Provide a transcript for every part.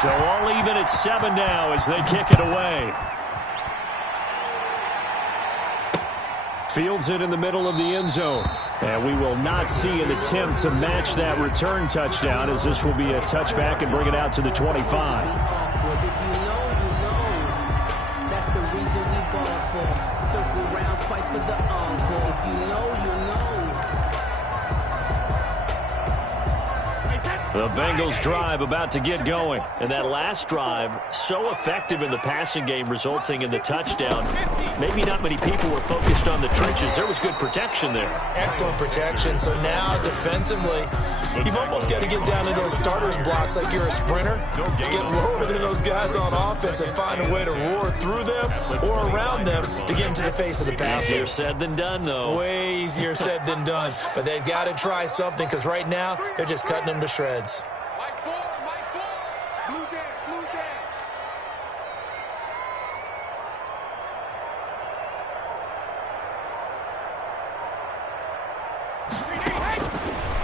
So all even at 7 now as they kick it away. Fields it in the middle of the end zone. And we will not see an attempt to match that return touchdown, as this will be a touchback and bring it out to the 25. That's the reason we ball for. Circle round twice for the encore. If you know, you know. The Bengals drive about to get going. And that last drive, so effective in the passing game, resulting in the touchdown. Maybe not many people were focused on the trenches. There was good protection there. Excellent protection. So now, defensively, you've almost got to get down to those starters blocks like you're a sprinter. Get lower than those guys on offense and find a way to roar through them or around them to get into the face of the passer. Easier said than done, though. Way easier said than done. But they've got to try something, because right now, they're just cutting them to shreds.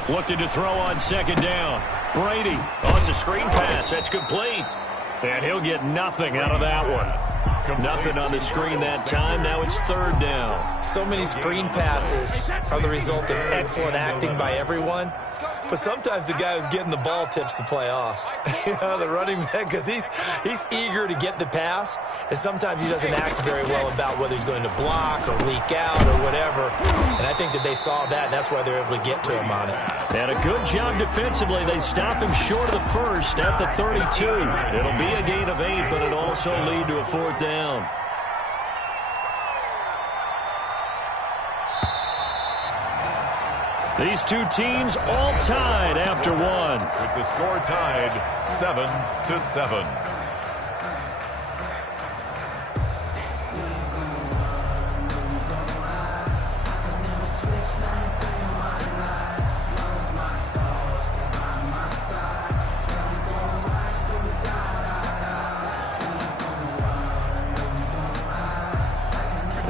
Looking to throw on second down. Brady. Oh, it's a screen pass. That's complete. And he'll get nothing out of that one. Nothing on the screen that time. Now it's third down. So many screen passes are the result of excellent acting by everyone. But sometimes the guy who's getting the ball tips the play off. The running back, because he's eager to get the pass, and sometimes he doesn't act very well about whether he's going to block or leak out or whatever. And I think that they saw that, and that's why they're able to get to him on it. And a good job defensively. They stop him short of the first at the 32. It'll be a gain of 8, but it'll also lead to a fourth down. These two teams all tied after one. With the score tied 7-7.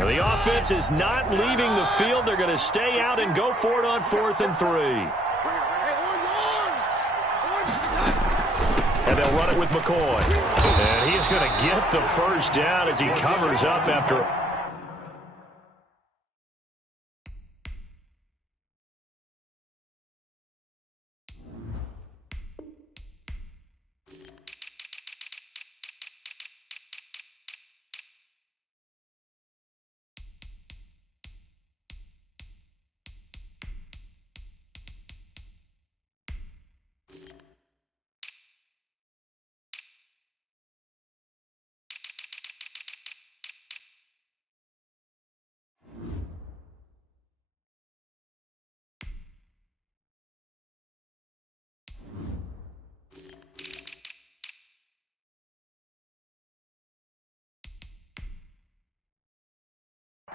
The offense is not leaving the field. They're going to stay out and go for it on 4th and 3. And they'll run it with McCoy. And he is going to get the first down as he covers up after...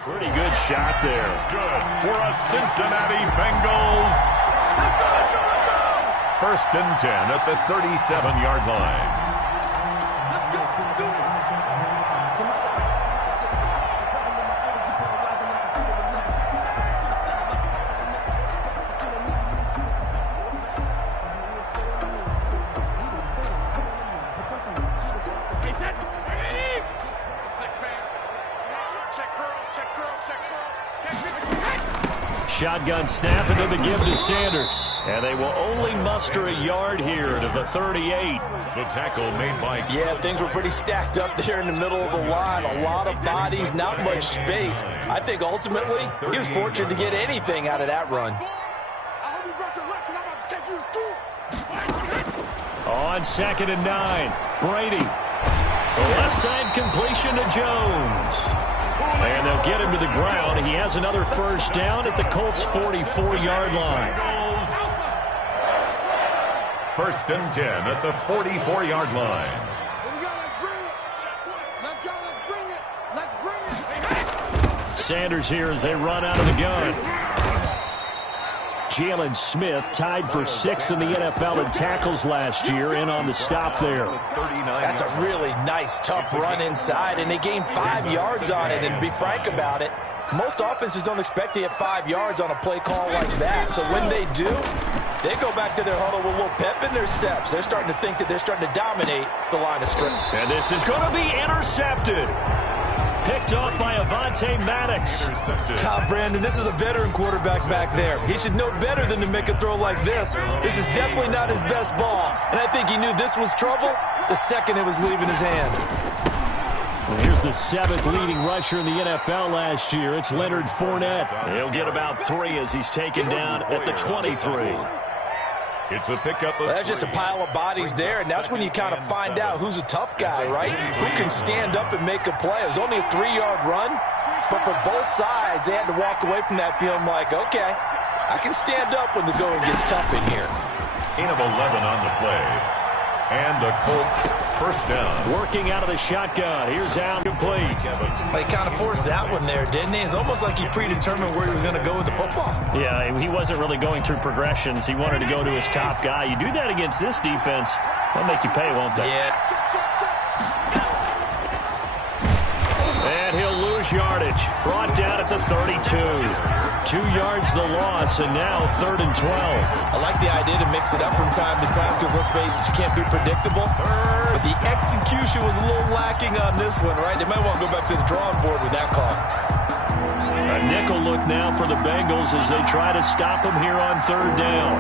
Pretty good shot there. Good for a Cincinnati Bengals. 1st and 10 at the 37-yard line. Shotgun snap and then the give to Sanders. And they will only muster a yard here to the 38. The tackle made by... Yeah, things were pretty stacked up there in the middle of the line. A lot of bodies, not much space. I think ultimately he was fortunate to get anything out of that run. On 2nd and 9, Brady. The left side completion to Jones. And they'll get him to the ground. He has another first down at the Colts' 44-yard line. 1st and 10 at the 44-yard line. Sanders here as they run out of the gun. Jalen Smith tied for 6th in the NFL in tackles last year, in on the stop there. That's a really nice, tough run inside, and they gained 5 yards on it. And to be frank about it, most offenses don't expect to get 5 yards on a play call like that. So when they do, They go back to their huddle with a little pep in their steps. They're starting to think that they're starting to dominate the line of scrimmage. And this is going to be intercepted. Picked up by Avonte Maddox. Brandon, this is a veteran quarterback back there. He should know better than to make a throw like this. This is definitely not his best ball. And I think he knew this was trouble the second it was leaving his hand. And here's the 7th leading rusher in the NFL last year. It's Leonard Fournette. He'll get about 3 as he's taken down at the 23. It's a pickup. Well, that's just a pile of bodies there, and that's when you kind of find out who's a tough guy, right? Who can stand up and make a play. It was only a 3-yard run, but for both sides, they had to walk away from that feeling like, okay, I can stand up when the going gets tough in here. Gain of 11 on the play. And the Colts first down. Working out of the shotgun. Here's Allen complete. He kind of forced that one there, didn't he? It's almost like he predetermined where he was going to go with the football. Yeah, he wasn't really going through progressions. He wanted to go to his top guy. You do that against this defense, they'll make you pay, won't they? Yeah. And he'll lose yardage. Brought down at the 32. 2 yards the loss, and now 3rd and 12. I like the idea to mix it up from time to time because, let's face it, you can't be predictable. But the execution was a little lacking on this one, right? They might want to go back to the drawing board with that call. A nickel look now for the Bengals as they try to stop him here on 3rd down.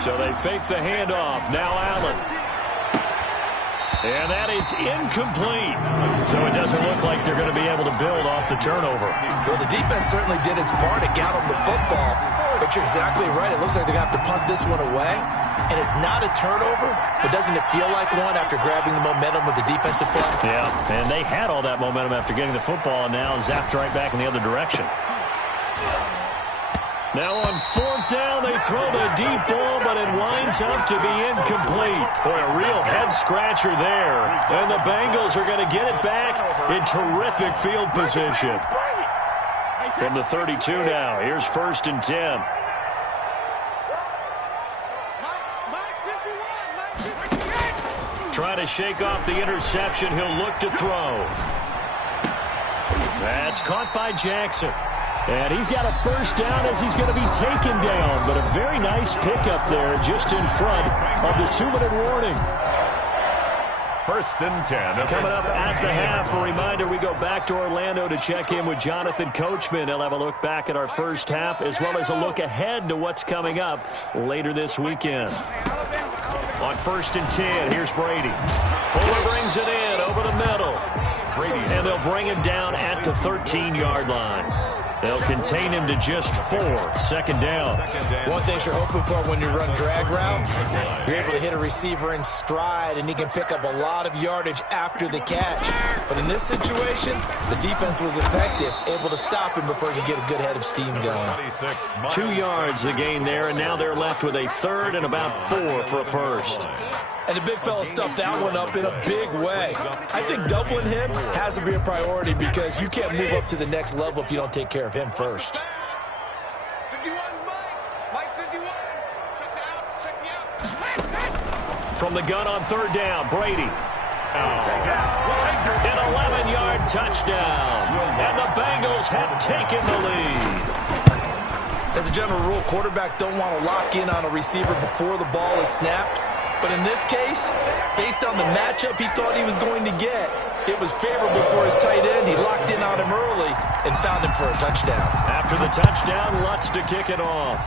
So they fake the handoff. Now Allen. And that is incomplete. So it doesn't look like they're going to be able to build off the turnover. Well, the defense certainly did its part to get them the football. But you're exactly right. It looks like they're going to have to punt this one away. And it's not a turnover, but doesn't it feel like one after grabbing the momentum with the defensive play? Yeah, and they had all that momentum after getting the football, and now zapped right back in the other direction. Now on 4th down, they throw the deep ball, but it winds up to be incomplete. Boy, a real head-scratcher there. And the Bengals are going to get it back in terrific field position. From the 32 now, here's 1st and 10. Trying to shake off the interception. He'll look to throw. That's caught by Jackson. And he's got a 1st down as he's going to be taken down. But a very nice pickup there just in front of the 2-minute warning. 1st and 10. Coming up at the half, a reminder, we go back to Orlando to check in with Jonathan Coachman. He'll have a look back at our first half as well as a look ahead to what's coming up later this weekend. On 1st and 10, here's Brady. Fuller brings it in over the middle. And they'll bring him down at the 13-yard line. They'll contain him to just 4. 2nd down. One thing you're hoping for when you run drag routes, you're able to hit a receiver in stride, and he can pick up a lot of yardage after the catch. But in this situation, the defense was effective, able to stop him before he could get a good head of steam going. 2 yards the gain there, and now they're left with a 3rd and about 4 for a 1st. And the big fella stuffed that one up in a big way. I think doubling him has to be a priority because you can't move up to the next level if you don't take care of him first. From the gun on 3rd down, Brady. An 11-yard touchdown. And the Bengals have taken the lead. As a general rule, quarterbacks don't want to lock in on a receiver before the ball is snapped. But in this case, based on the matchup he thought he was going to get, it was favorable for his tight end. He locked in on him early and found him for a touchdown. After the touchdown, Lutz to kick it off.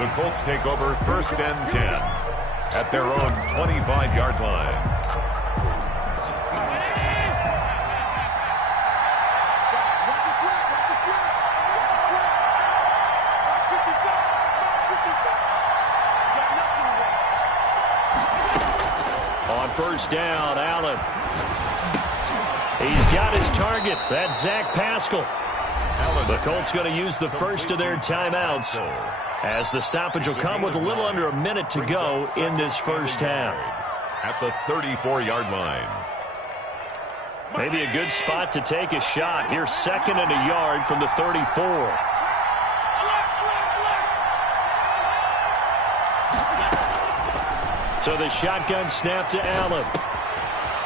The Colts take over 1st and 10 at their own 25-yard line. On 1st down, Allen. He's got his target. That's Zach Pascal. The Colts going to use the first of their timeouts as the stoppage will come with a little under a minute to go in this first half. At the 34-yard line. Maybe a good spot to take a shot. Here's 2nd and a yard from the 34. So the shotgun snap to Allen.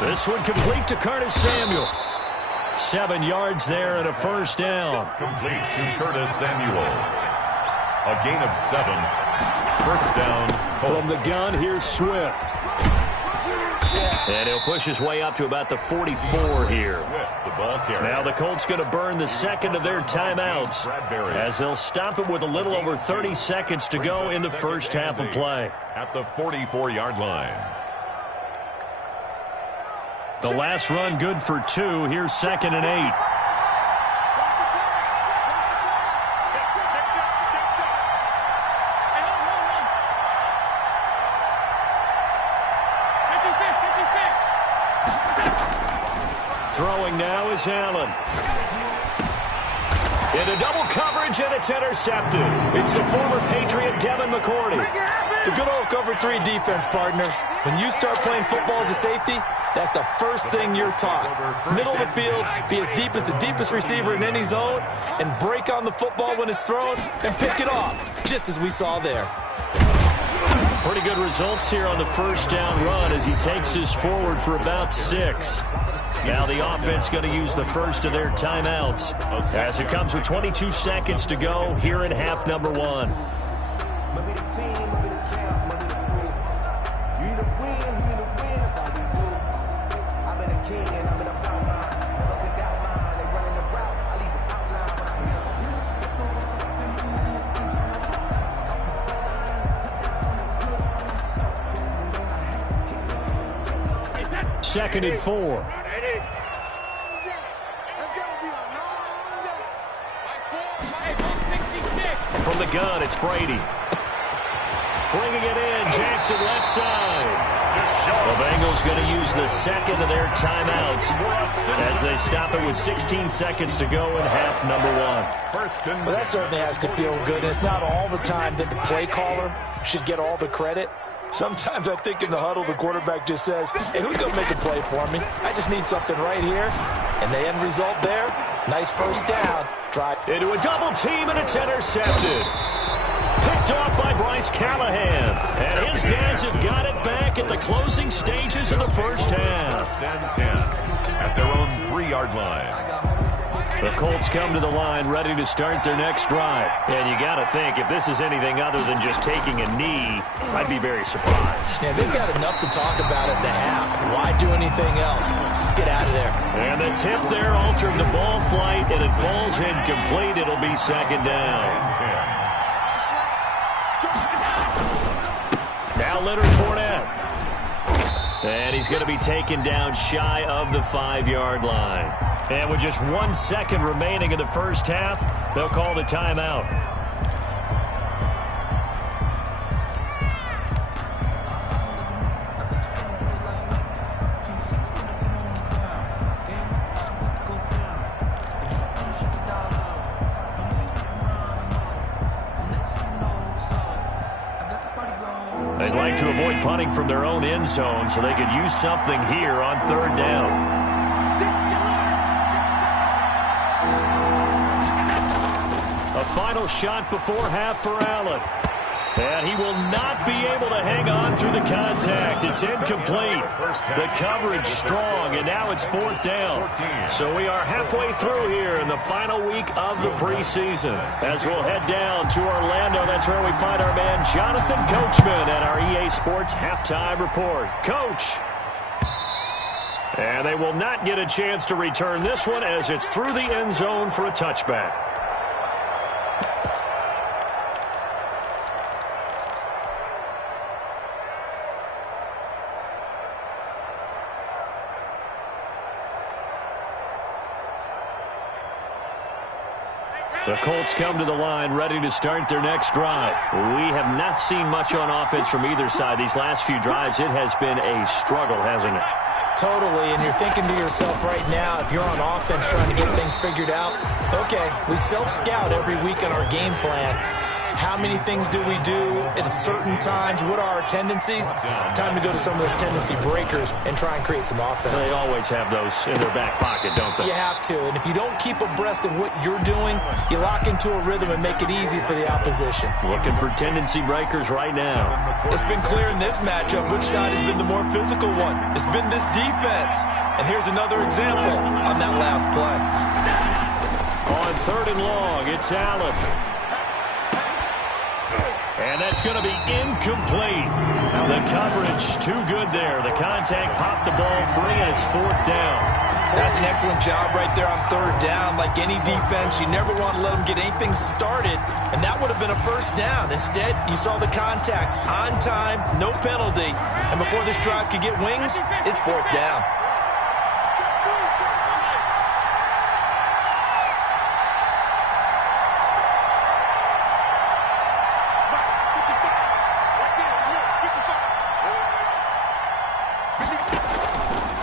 This one complete to Curtis Samuel. 7 yards there and a first down. Complete to Curtis Samuel. A gain of 7. First down. Colts. From the gun, here's Swift. And he'll push his way up to about the 44 here. Swift, the ball carrier. Now the Colts going to burn the second of their timeouts as they'll stop it with a little over 30 seconds to go in the first half of play. At the 44-yard line. The last run good for 2. Here's 2nd and 8. Throwing now is Allen. Into double coverage, and it's intercepted. It's the former Patriot Devin McCourty. The good old cover 3 defense, partner. When you start playing football as a safety, that's the first thing you're taught. Middle of the field, be as deep as the deepest receiver in any zone, and break on the football when it's thrown, and pick it off, just as we saw there. Pretty good results here on the first down run as he takes us forward for about 6. Now the offense going to use the first of their timeouts as it comes with 22 seconds to go here in half number 1. Second and 4. From the gun, it's Brady. Bringing it in, Jackson left side. The Bengals going to use the second of their timeouts as they stop it with 16 seconds to go in half number 1. Well, that certainly has to feel good. It's not all the time that the play caller should get all the credit. Sometimes I think in the huddle, the quarterback just says, hey, who's going to make a play for me? I just need something right here. And the end result there, nice first down. Drive into a double team, and it's intercepted. Picked off by Bryce Callahan. And his guys have got it back at the closing stages of the first half. First and 10 at their own 3-yard line. The Colts come to the line ready to start their next drive. And you got to think, if this is anything other than just taking a knee, I'd be very surprised. Yeah, they've got enough to talk about at the half. Why do anything else? Just get out of there. And the tip there altered the ball flight, and it falls incomplete. It'll be second down. Now Leonard Fournette. And he's going to be taken down shy of the 5-yard line. And with just 1 second remaining in the first half, they'll call the timeout. They'd like to avoid punting from their own end zone so they could use something here on 3rd down. A final shot before half for Allen. And he will not be able to hang on through the contact. It's incomplete. The coverage strong, and now it's 4th down. So we are halfway through here in the final week of the preseason. As we'll head down to Orlando, that's where we find our man Jonathan Coachman at our EA Sports Halftime Report. Coach. And they will not get a chance to return this one as it's through the end zone for a touchback. The Colts come to the line ready to start their next drive. We have not seen much on offense from either side. These last few drives, it has been a struggle, hasn't it? Totally, and you're thinking to yourself right now, if you're on offense trying to get things figured out, okay, we self-scout every week on our game plan. How many things do we do at certain times? What are our tendencies? Time to go to some of those tendency breakers and try and create some offense. They always have those in their back pocket, don't they? You have to, and if you don't keep abreast of what you're doing, you lock into a rhythm and make it easy for the opposition. Looking for tendency breakers right now. It's been clear in this matchup which side has been the more physical one. It's been this defense. And here's another example on that last play. On 3rd and long, it's Allen. And that's going to be incomplete. The coverage too good there. The contact popped the ball free, and it's 4th down. That's an excellent job right there on 3rd down. Like any defense, you never want to let them get anything started, and that would have been a 1st down. Instead, you saw the contact on time, no penalty, and before this drive could get wings, it's 4th down.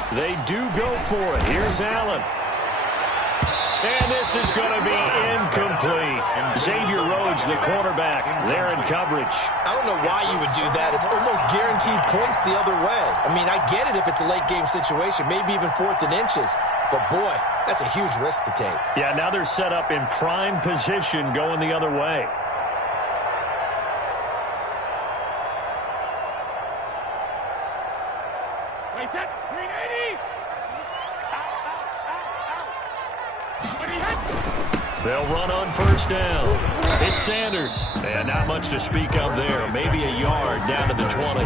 They do go for it. Here's Allen. And this is going to be incomplete. Xavier Rhodes, the cornerback, there in coverage. I don't know why you would do that. It's almost guaranteed points the other way. I mean, I get it if it's a late-game situation, maybe even 4th and inches. But, boy, that's a huge risk to take. Yeah, now they're set up in prime position going the other way. They'll run on 1st down. It's Sanders. And not much to speak of there. Maybe a yard down to the 20.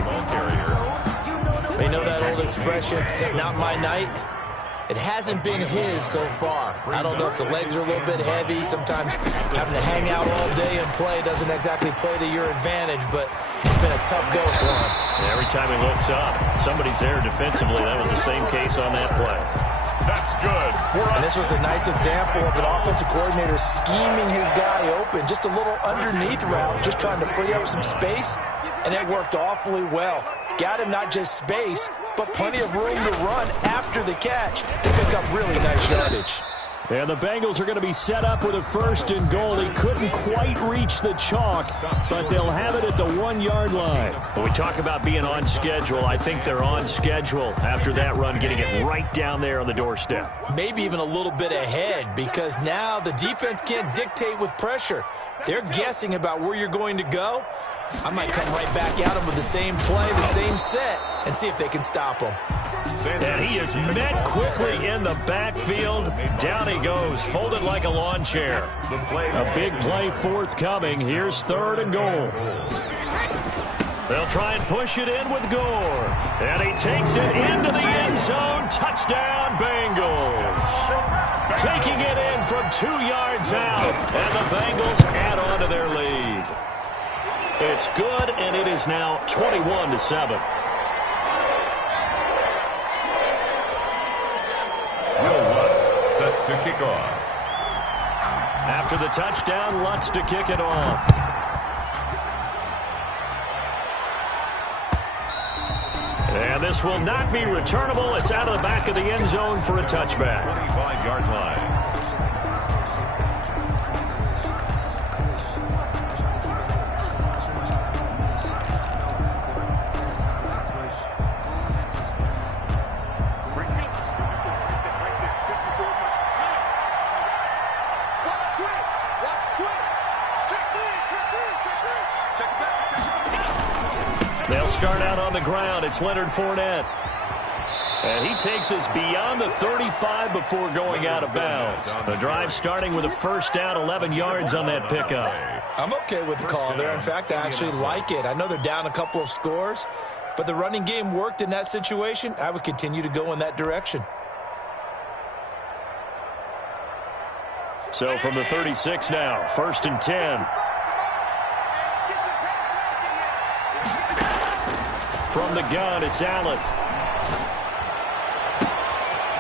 You know that old expression, it's not my night? It hasn't been his so far. I don't know if the legs are a little bit heavy. Sometimes having to hang out all day and play doesn't exactly play to your advantage, but it's been a tough go for him. Every time he looks up, somebody's there defensively. That was the same case on that play. That's good. And this was a nice example of an offensive coordinator scheming his guy open. Just a little underneath route, just trying to free up some space, and it worked awfully well. Got him not just space, but plenty of room to run after the catch to pick up really nice yardage. And the Bengals are going to be set up with a 1st and goal. He couldn't quite reach the chalk, but they'll have it at the 1-yard line. When we talk about being on schedule, I think they're on schedule after that run, getting it right down there on the doorstep. Maybe even a little bit ahead, because now the defense can't dictate with pressure. They're guessing about where you're going to go. I might come right back at them with the same play, the same set, and see if they can stop them. And he is met quickly in the backfield. Down he goes, folded like a lawn chair. A big play forthcoming. Here's 3rd and goal. They'll try and push it in with Gore. And he takes it into the end zone. Touchdown, Bengals. Taking it in from 2 yards out. And the Bengals add on to their lead. It's good, and it is now 21-7. Set to kick off. After the touchdown, Lutz to kick it off. And this will not be returnable. It's out of the back of the end zone for a touchback. 25-yard line. They'll start out on the ground. It's Leonard Fournette. And he takes us beyond the 35 before going out of bounds. The drive starting with a 1st down, 11 yards on that pickup. I'm okay with the call there. In fact, I actually like it. I know they're down a couple of scores, but the running game worked in that situation. I would continue to go in that direction. So from the 36 now, 1st and 10. From the gun, it's Allen.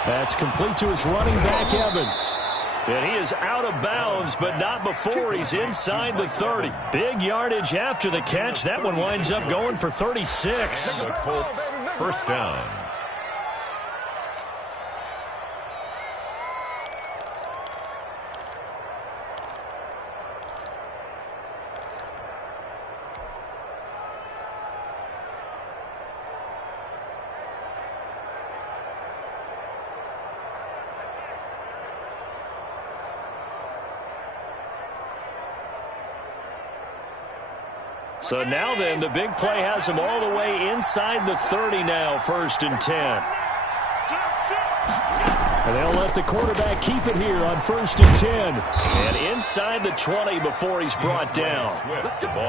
That's complete to his running back, Evans. And he is out of bounds, but not before he's inside the 30. Big yardage after the catch. That one winds up going for 36. The Colts, 1st down. So now then, the big play has them all the way inside the 30 now, 1st and 10. And they'll let the quarterback keep it here on 1st and 10. And inside the 20 before he's brought down.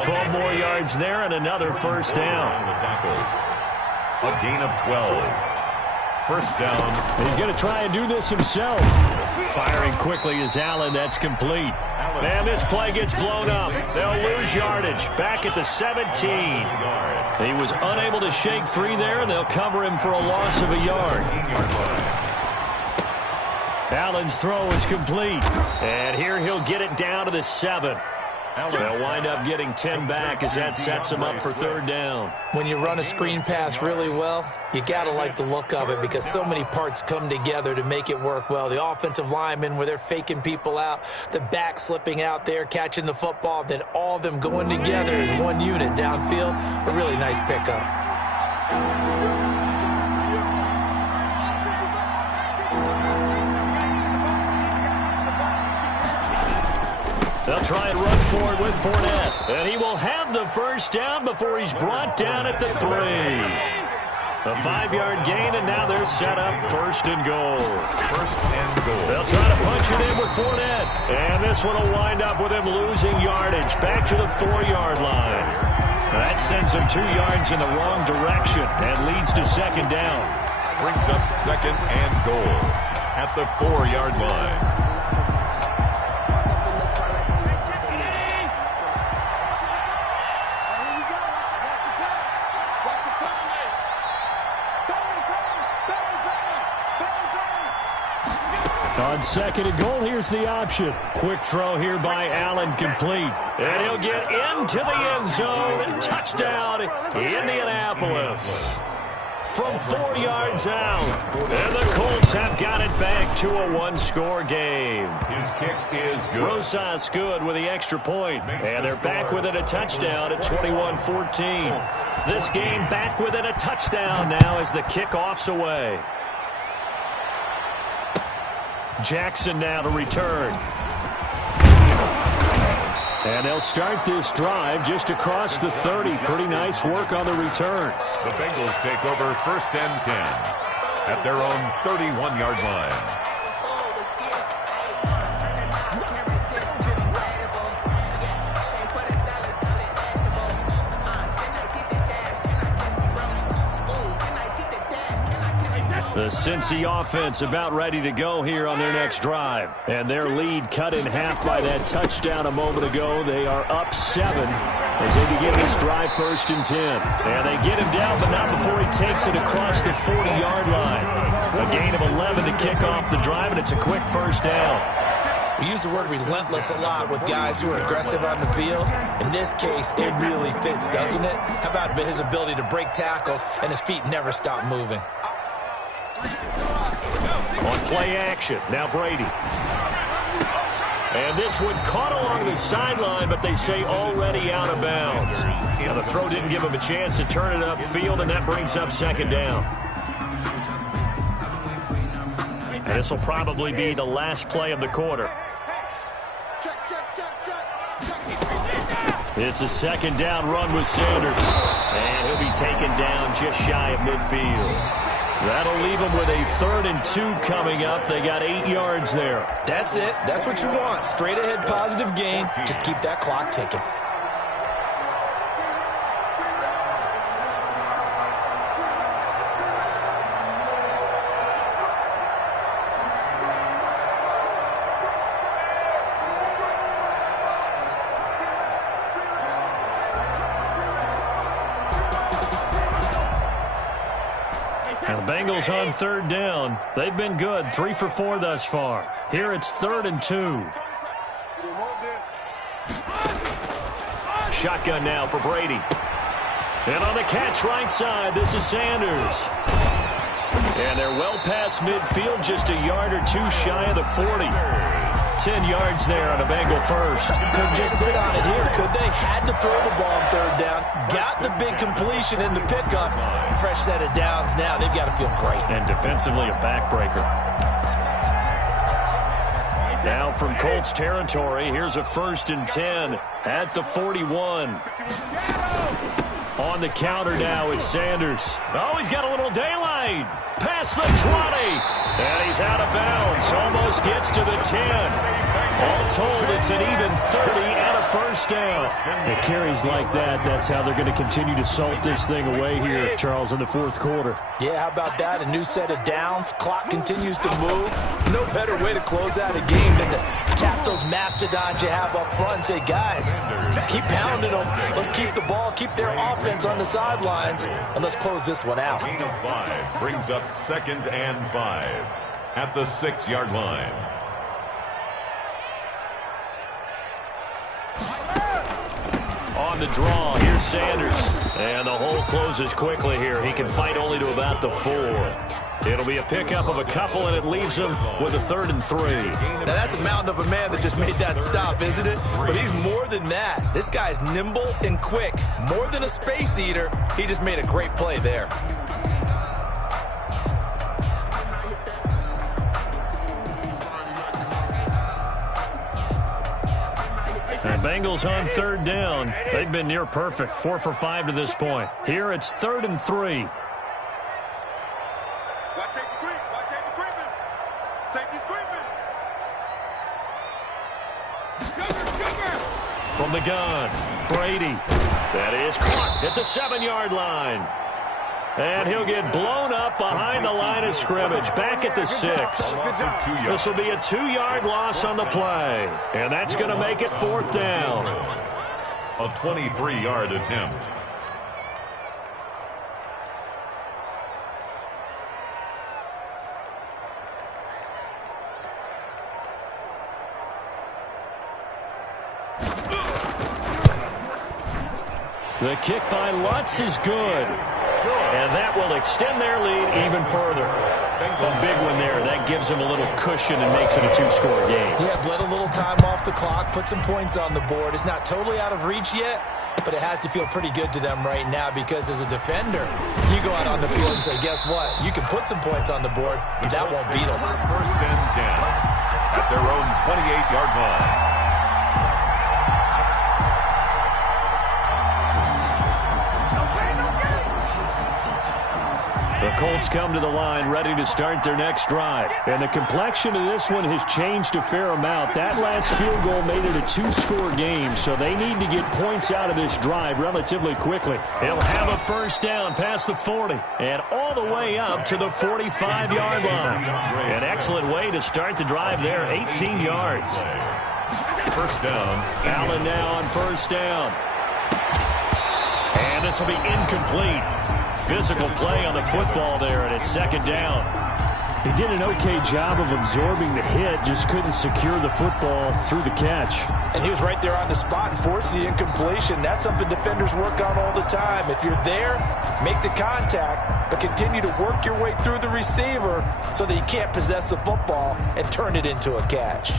12 more yards there and another 1st down. A gain of 12. 1st down. And he's going to try and do this himself. Firing quickly is Allen. That's complete. Man, this play gets blown up. They'll lose yardage. Back at the 17. He was unable to shake free there, and they'll cover him for a loss of a yard. Allen's throw is complete. And here he'll get it down to the 7. They'll wind up getting 10 back as that sets them up for 3rd down. When you run a screen pass really well, you got to like the look of it because so many parts come together to make it work well. The offensive linemen where they're faking people out, the back slipping out there, catching the football, then all of them going together as one unit downfield. A really nice pickup. They'll try and run for it with Fournette. And he will have the 1st down before he's brought down at the 3. A 5-yard gain, and now they're set up 1st and goal. 1st and goal. They'll try to punch it in with Fournette. And this one will wind up with him losing yardage back to the 4-yard line. That sends him 2 yards in the wrong direction and leads to 2nd down. Brings up 2nd and goal at the 4-yard line. On 2nd and goal, here's the option. Quick throw here by Allen, complete. And he'll get into the end zone. Touchdown, Indianapolis. From 4 yards out. And the Colts have got it back to a 1-score game. His kick is good. Rosas good with the extra point. And they're back within a touchdown at 21-14. This game back within a touchdown now as the kickoff's away. Jackson now to return. And they'll start this drive just across the 30. Pretty nice work on the return. The Bengals take over 1st and 10 at their own 31-yard line. The Cincy offense about ready to go here on their next drive. And their lead cut in half by that touchdown a moment ago. They are up 7 as they begin this drive 1st and 10. And they get him down, but not before he takes it across the 40-yard line. A gain of 11 to kick off the drive, and it's a quick 1st down. We use the word relentless a lot with guys who are aggressive on the field. In this case, it really fits, doesn't it? How about his ability to break tackles and his feet never stop moving? On play action, now Brady. And this one caught along the sideline, but they say already out of bounds. Now the throw didn't give him a chance to turn it upfield, and that brings up 2nd down. And this will probably be the last play of the quarter. It's a 2nd down run with Sanders. And he'll be taken down just shy of midfield. That'll leave them with a 3rd and 2 coming up. They got 8 yards there. That's it. That's what you want. Straight ahead positive gain. Just keep that clock ticking. And the Bengals on 3rd down. They've been good, 3 for 4 thus far. Here it's 3rd and 2. Shotgun now for Brady. And on the catch right side, this is Sanders. And they're well past midfield, just a yard or 2 shy of the 40. 10 yards there on a Bengal first. Could just sit on it here, could they? Had to throw the ball on 3rd down. Got the big completion in the pickup. Fresh set of downs now. They've got to feel great. And defensively, a backbreaker. Now from Colts territory, here's a 1st and 10 at the 41. On the counter now is Sanders. Oh, he's got a little daylight. Past the 20. And he's out of bounds. Almost gets to the 10. All told, it's an even 30 and a 1st down. The carries like that, that's how they're going to continue to salt this thing away here, Charles, in the 4th quarter. Yeah, how about that? A new set of downs. Clock continues to move. No better way to close out a game than to tap those mastodons you have up front and say, guys, keep pounding them. Let's keep the ball, keep their offense on the sidelines, and let's close this one out. Gain of 5 brings up 2nd and 5 at the 6-yard line. On the draw, here's Sanders. And the hole closes quickly here. He can fight only to about the 4. It'll be a pickup of a couple, and it leaves him with a 3rd and 3. Now, that's a mountain of a man that just made that stop, isn't it? But he's more than that. This guy's nimble and quick. More than a space eater. He just made a great play there. The Bengals on 3rd down. They've been near perfect, 4 for 5 to this point. Here it's 3rd and 3. Watch safety creep. Watch safety creeping. Safety's creeping. Sugar. From the gun, Brady. That is caught at the 7-yard line. And he'll get blown up behind the line of scrimmage, back at the 6. This will be a 2-yard loss on the play. And that's going to make it 4th down. A 23-yard attempt. The kick by Lutz is good. And that will extend their lead even further. A big one there. That gives them a little cushion and makes it a 2-score game. Yeah, bled a little time off the clock, put some points on the board. It's not totally out of reach yet, but it has to feel pretty good to them right now because as a defender, you go out on the field and say, guess what? You can put some points on the board, but that won't beat us. 1st and 10 at their own 28-yard line. The Colts come to the line ready to start their next drive. And the complexion of this one has changed a fair amount. That last field goal made it a 2-score game, so they need to get points out of this drive relatively quickly. They'll have a 1st down past the 40 and all the way up to the 45-yard line. An excellent way to start the drive there, 18 yards. 1st down. Allen now on 1st down. And this will be incomplete. Physical play on the football there, and it's 2nd down. He did an okay job of absorbing the hit, just couldn't secure the football through the catch. And he was right there on the spot and forced the incompletion. That's something defenders work on all the time. If you're there, make the contact, but continue to work your way through the receiver so that you can't possess the football and turn it into a catch.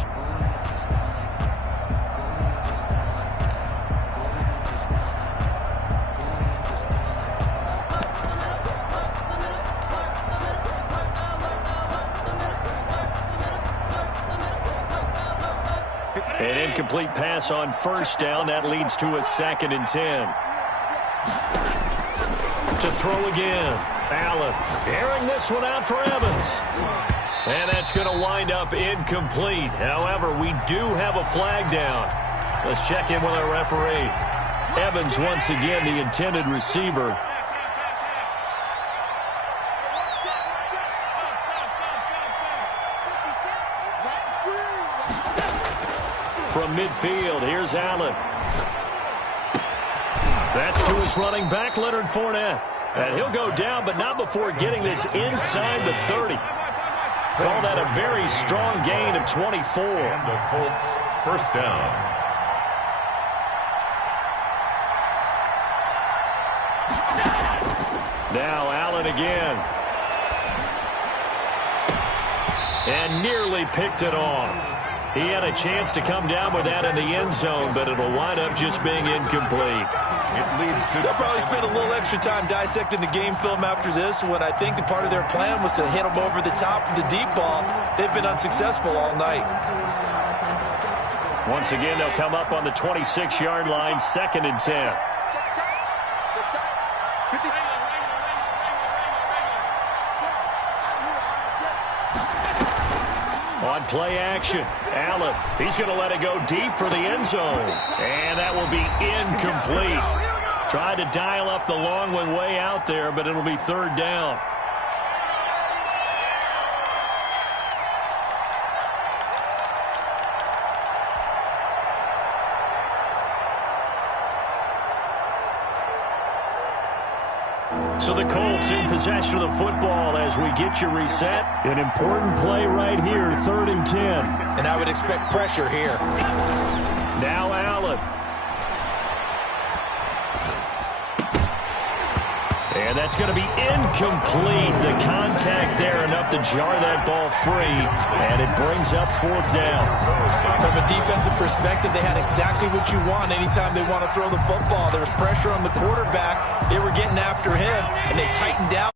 An incomplete pass on 1st down. That leads to a 2nd and 10. To throw again. Allen airing this one out for Evans. And that's going to wind up incomplete. However, we do have a flag down. Let's check in with our referee. Evans, once again, the intended receiver. From midfield, here's Allen. That's to his running back, Leonard Fournette. And he'll go down, but not before getting this inside the 30. Call that a very strong gain of 24. And the Colts 1st down. Now Allen again. And nearly picked it off. He had a chance to come down with that in the end zone, but it'll wind up just being incomplete. It leads to They'll probably spend a little extra time dissecting the game film after this when I think the part of their plan was to hit them over the top of the deep ball. They've been unsuccessful all night. Once again, they'll come up on the 26-yard line, 2nd and 10. On play action, Allen, he's going to let it go deep for the end zone. And that will be incomplete. Tried to dial up the long one way out there, but it'll be 3rd down. So the Colts in possession of the football as we get you reset. An important play right here, 3rd and 10. And I would expect pressure here. Now Allen. And that's going to be incomplete. The contact there enough to jar that ball free. And it brings up 4th down. From a defensive perspective, they had exactly what you want anytime they want to throw the football. There was pressure on the quarterback. They were getting after him, and they tightened down.